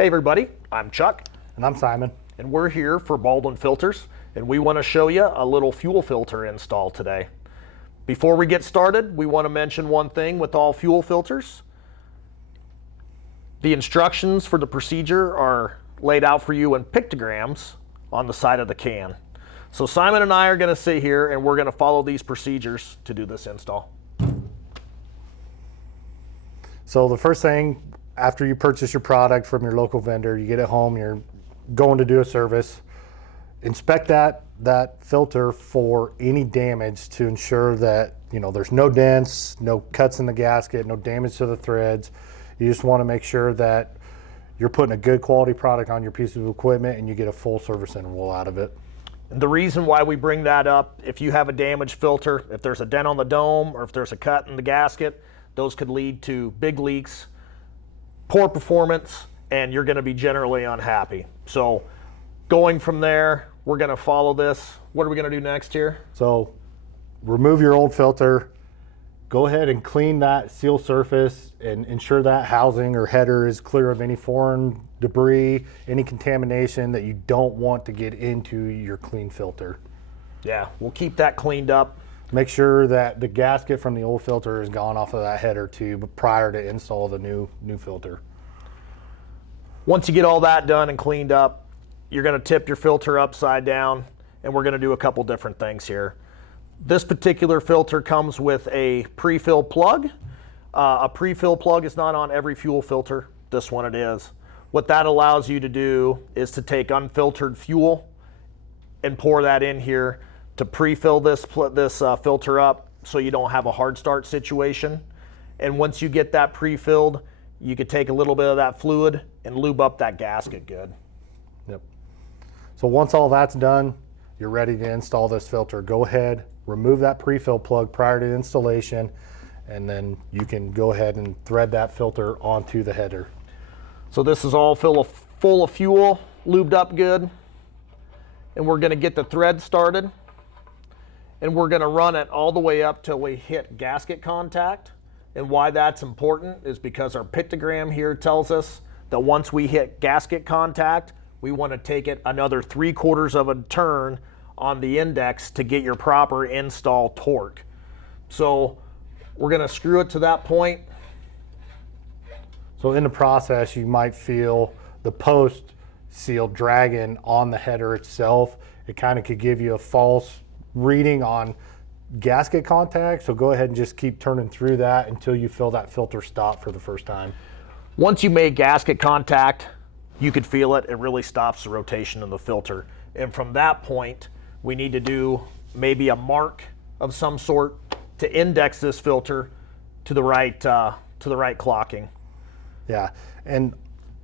Hey everybody, I'm Chuck. And I'm Simon. And we're here for Baldwin Filters, and we want to show you a little fuel filter install today. Before we get started, we want to mention one thing with all fuel filters. The instructions for the procedure are laid out for you in pictograms on the side of the can. So Simon and I are going to sit here and we're going to follow these procedures to do this install. So the first thing, after you purchase your product from your local vendor, you get it home, you're going to do a service, inspect that filter for any damage to ensure that there's no dents, no cuts in the gasket, no damage to the threads. You just want to make sure that you're putting a good quality product on your piece of equipment and you get a full service interval out of it. The reason why we bring that up, if you have a damaged filter, if there's a dent on the dome or if there's a cut in the gasket, those could lead to big leaks, poor performance, and you're going to be generally unhappy. So going from there, we're going to follow this. What are we going to do next here? So remove your old filter, go ahead and clean that seal surface and ensure that housing or header is clear of any foreign debris, any contamination that you don't want to get into your clean filter. Yeah, we'll keep that cleaned up. Make sure that the gasket from the old filter is gone off of that header tube prior to install the new filter. Once you get all that done and cleaned up, you're going to tip your filter upside down, and we're going to do a couple different things here. This particular filter comes with a pre-fill plug. A pre-fill plug is not on every fuel filter. This one it is. What that allows you to do is to take unfiltered fuel and pour that in here to pre-fill this filter up so you don't have a hard start situation. And once you get that pre-filled, you could take a little bit of that fluid and lube up that gasket good. Yep. So once all that's done, you're ready to install this filter. Go ahead, remove that pre-fill plug prior to installation, and then you can go ahead and thread that filter onto the header. So this is all full of fuel, lubed up good. And we're going to get the thread started. And we're going to run it all the way up till we hit gasket contact. And why that's important is because our pictogram here tells us that once we hit gasket contact, we want to take it another 3/4 of a turn on the index to get your proper install torque. So we're going to screw it to that point. So in the process, you might feel the post seal dragging on the header itself. It kind of could give you a false reading on gasket contact. So go ahead and just keep turning through that until you feel that filter stop for the first time. Once you make gasket contact, you could feel it. It really stops the rotation of the filter. And from that point, we need to do maybe a mark of some sort to index this filter to the right clocking. Yeah, and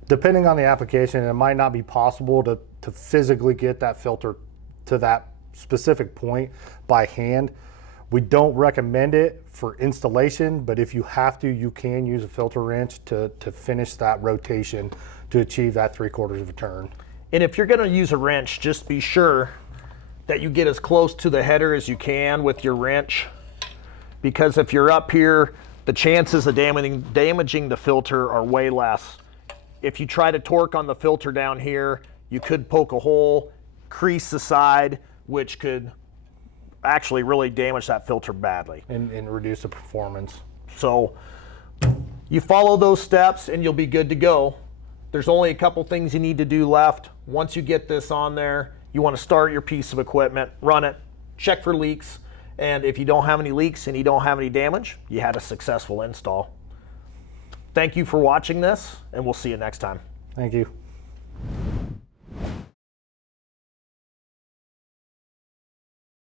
depending on the application, it might not be possible to physically get that filter to that specific point by hand. We don't recommend it for installation, but if you have to, you can use a filter wrench to finish that rotation to achieve that 3/4 of a turn. And if you're going to use a wrench, just be sure that you get as close to the header as you can with your wrench, because if you're up here, the chances of damaging the filter are way less. If you try to torque on the filter down here, you could poke a hole, crease the side, which could actually really damage that filter badly. And reduce the performance. So you follow those steps and you'll be good to go. There's only a couple things you need to do left. Once you get this on there, you want to start your piece of equipment, run it, check for leaks, and if you don't have any leaks and you don't have any damage, you had a successful install. Thank you for watching this, and we'll see you next time. Thank you.